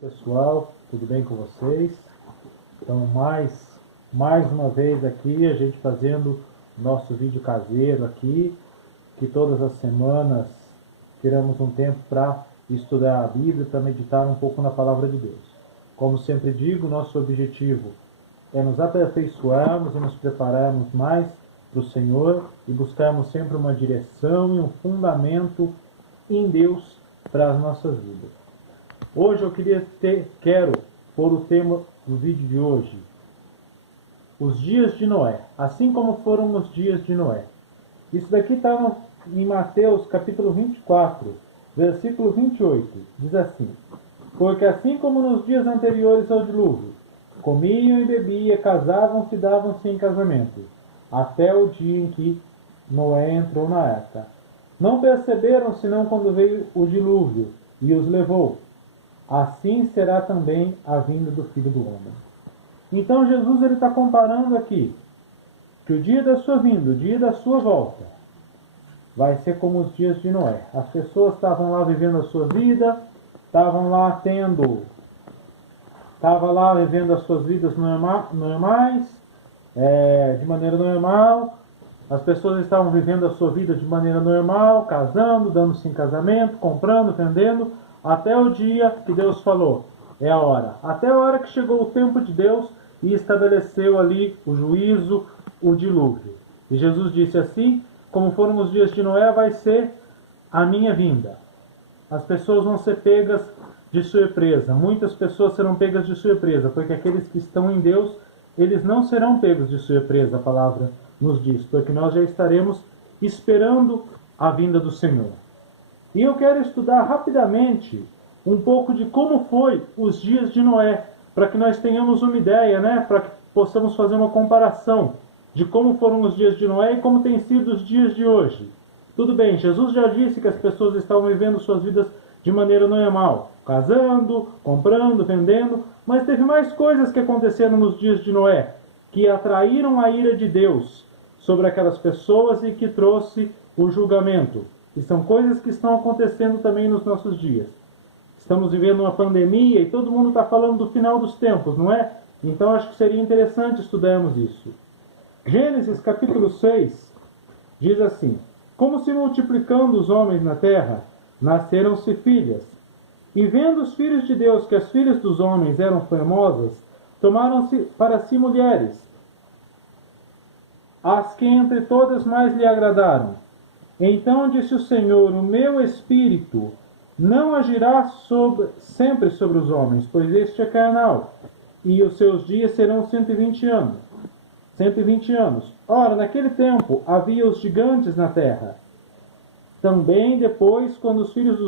Pessoal, tudo bem com vocês? Então, mais uma vez aqui, a gente fazendo nosso vídeo caseiro aqui, que todas as semanas tiramos um tempo para estudar a Bíblia, para meditar um pouco na Palavra de Deus. Como sempre digo, nosso objetivo é nos aperfeiçoarmos e nos prepararmos mais para o Senhor e buscarmos sempre uma direção e um fundamento em Deus para as nossas vidas. Hoje eu quero pôr o tema do vídeo de hoje, os dias de Noé, assim como foram os dias de Noé. Isso daqui está em Mateus capítulo 24, versículo 28, diz assim: porque assim como nos dias anteriores ao dilúvio, comiam e bebiam, casavam-se e davam-se em casamento, até o dia em que Noé entrou na arca. Não perceberam senão quando veio o dilúvio e os levou. Assim será também a vinda do Filho do Homem. Então Jesus está comparando aqui que o dia da sua vinda, o dia da sua volta, vai ser como os dias de Noé. As pessoas estavam lá vivendo a sua vida, estavam lá vivendo as suas vidas normais, de maneira normal. As pessoas estavam vivendo a sua vida de maneira normal, casando, dando-se em casamento, comprando, vendendo, até o dia que Deus falou, é a hora. Até a hora que chegou o tempo de Deus e estabeleceu ali o juízo, o dilúvio. E Jesus disse assim, como foram os dias de Noé, vai ser a minha vinda. As pessoas vão ser pegas de surpresa. Muitas pessoas serão pegas de surpresa, porque aqueles que estão em Deus, eles não serão pegos de surpresa, a palavra nos diz, porque nós já estaremos esperando a vinda do Senhor. E eu quero estudar rapidamente um pouco de como foi os dias de Noé, para que nós tenhamos uma ideia, para que possamos fazer uma comparação de como foram os dias de Noé e como têm sido os dias de hoje. Tudo bem, Jesus já disse que as pessoas estavam vivendo suas vidas de maneira normal, casando, comprando, vendendo, mas teve mais coisas que aconteceram nos dias de Noé, que atraíram a ira de Deus sobre aquelas pessoas e que trouxe o julgamento. E são coisas que estão acontecendo também nos nossos dias. Estamos vivendo uma pandemia e todo mundo está falando do final dos tempos, não é? Então acho que seria interessante estudarmos isso. Gênesis capítulo 6 diz assim: como se multiplicando os homens na terra, nasceram-se filhas. E vendo os filhos de Deus que as filhas dos homens eram formosas, tomaram-se para si mulheres, as que entre todas mais lhe agradaram. Então disse o Senhor: o meu espírito não agirá sempre sobre os homens, pois este é carnal, e os seus dias serão 120 anos. 120 anos. Ora, naquele tempo havia os gigantes na terra. Também depois, quando os filhos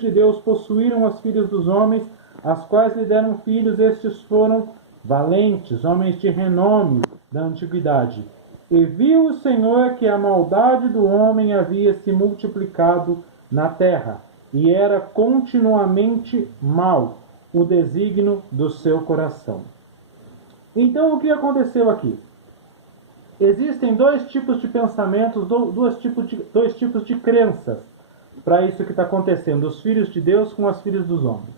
de Deus possuíram as filhas dos homens, as quais lhe deram filhos, estes foram valentes, homens de renome da antiguidade. E viu o Senhor que a maldade do homem havia se multiplicado na terra, e era continuamente mau o desígnio do seu coração. Então, o que aconteceu aqui? Existem dois tipos de pensamentos, dois tipos de crenças para isso que está acontecendo, os filhos de Deus com as filhas dos homens.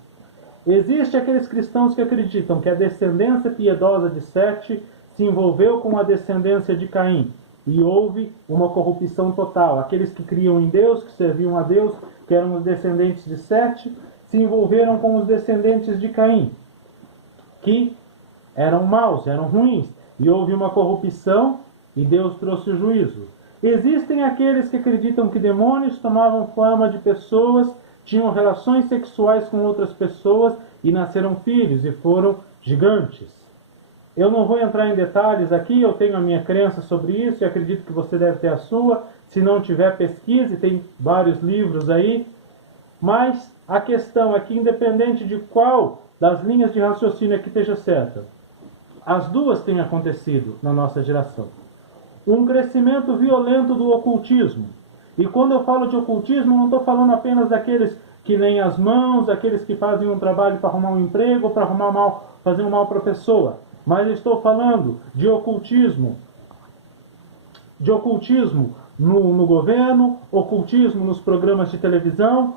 Existem aqueles cristãos que acreditam que a descendência piedosa de Sete se envolveu com a descendência de Caim e houve uma corrupção total. Aqueles que criam em Deus, que serviam a Deus, que eram os descendentes de Sete, se envolveram com os descendentes de Caim, que eram maus, eram ruins, e houve uma corrupção e Deus trouxe o juízo. Existem aqueles que acreditam que demônios tomavam forma de pessoas, tinham relações sexuais com outras pessoas e nasceram filhos e foram gigantes. Eu não vou entrar em detalhes aqui, eu tenho a minha crença sobre isso e acredito que você deve ter a sua. Se não tiver, pesquise, tem vários livros aí. Mas a questão é que, independente de qual das linhas de raciocínio aqui esteja certa, as duas têm acontecido na nossa geração. Um crescimento violento do ocultismo. E quando eu falo de ocultismo, não estou falando apenas daqueles que leem as mãos, aqueles que fazem um trabalho para arrumar um emprego, para fazer um mal para a pessoa. Mas eu estou falando de ocultismo no governo, ocultismo nos programas de televisão,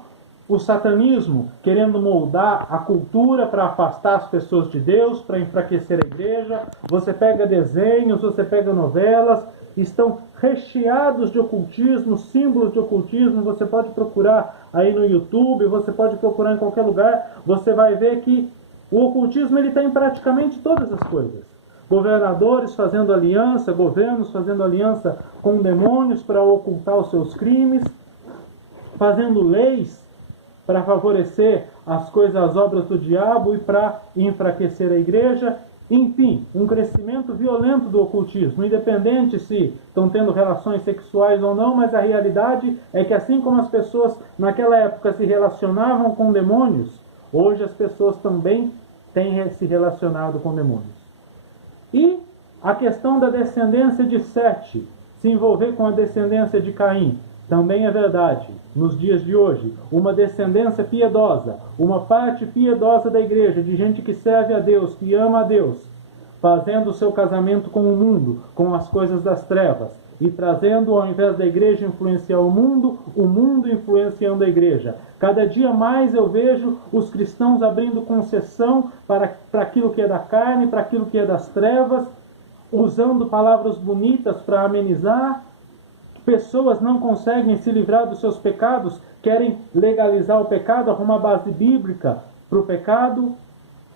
o satanismo querendo moldar a cultura para afastar as pessoas de Deus, para enfraquecer a igreja. Você pega desenhos, você pega novelas, estão recheados de ocultismo, símbolos de ocultismo. Você pode procurar aí no YouTube, você pode procurar em qualquer lugar, você vai ver que o ocultismo ele está em praticamente todas as coisas. Governadores fazendo aliança, governos fazendo aliança com demônios para ocultar os seus crimes, fazendo leis para favorecer as coisas, as obras do diabo e para enfraquecer a igreja. Enfim, um crescimento violento do ocultismo, independente se estão tendo relações sexuais ou não, mas a realidade é que assim como as pessoas naquela época se relacionavam com demônios, hoje as pessoas também têm se relacionado com demônios. E a questão da descendência de Sete se envolver com a descendência de Caim também é verdade. Nos dias de hoje, uma descendência piedosa, uma parte piedosa da igreja, de gente que serve a Deus, que ama a Deus, fazendo o seu casamento com o mundo, com as coisas das trevas, e trazendo, ao invés da igreja influenciar o mundo influenciando a igreja. Cada dia mais eu vejo os cristãos abrindo concessão para aquilo que é da carne, para aquilo que é das trevas, usando palavras bonitas para amenizar. Pessoas não conseguem se livrar dos seus pecados, querem legalizar o pecado, arrumar base bíblica para o pecado.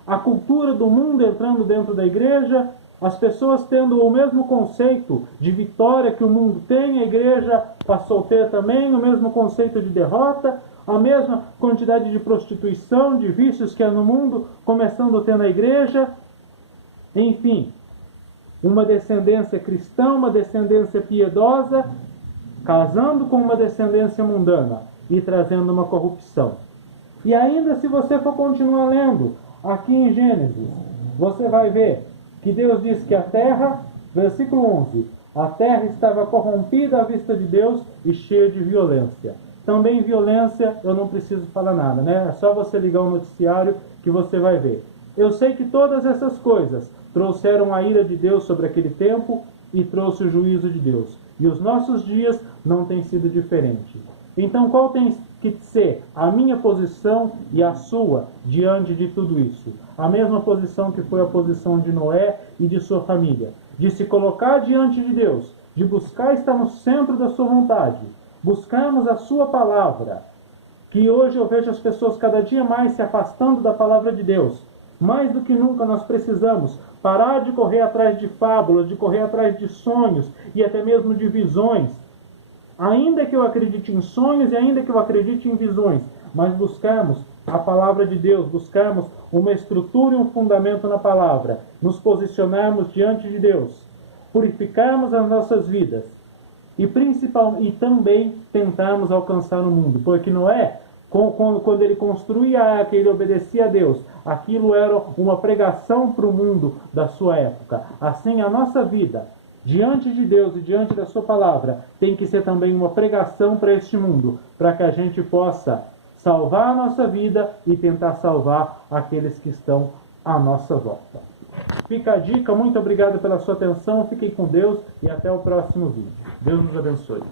A cultura do mundo entrando dentro da igreja, as pessoas tendo o mesmo conceito de vitória que o mundo tem, a igreja passou a ter também, o mesmo conceito de derrota, a mesma quantidade de prostituição, de vícios que é no mundo, começando a ter na igreja. Enfim, uma descendência cristã, uma descendência piedosa, casando com uma descendência mundana e trazendo uma corrupção. E ainda se você for continuar lendo, aqui em Gênesis, você vai ver que Deus diz que a terra, versículo 11, a terra estava corrompida à vista de Deus e cheia de violência. Também violência, eu não preciso falar nada, né? É só você ligar o noticiário que você vai ver. Eu sei que todas essas coisas trouxeram a ira de Deus sobre aquele tempo e trouxe o juízo de Deus. E os nossos dias não têm sido diferente. Então qual tem que ser a minha posição e a sua diante de tudo isso? A mesma posição que foi a posição de Noé e de sua família. De se colocar diante de Deus, de buscar estar no centro da sua vontade, buscarmos a sua palavra, que hoje eu vejo as pessoas cada dia mais se afastando da palavra de Deus. Mais do que nunca nós precisamos parar de correr atrás de fábulas, de correr atrás de sonhos e até mesmo de visões. Ainda que eu acredite em sonhos e ainda que eu acredite em visões, mas buscarmos a palavra de Deus, buscarmos uma estrutura e um fundamento na palavra, nos posicionarmos diante de Deus, purificarmos as nossas vidas e também tentarmos alcançar o mundo, porque Noé, quando ele construía a arca, ele obedecia a Deus. Aquilo era uma pregação para o mundo da sua época. Assim, a nossa vida, diante de Deus e diante da sua palavra, tem que ser também uma pregação para este mundo, para que a gente possa salvar a nossa vida e tentar salvar aqueles que estão à nossa volta. Fica a dica, muito obrigado pela sua atenção, fiquem com Deus e até o próximo vídeo. Deus nos abençoe.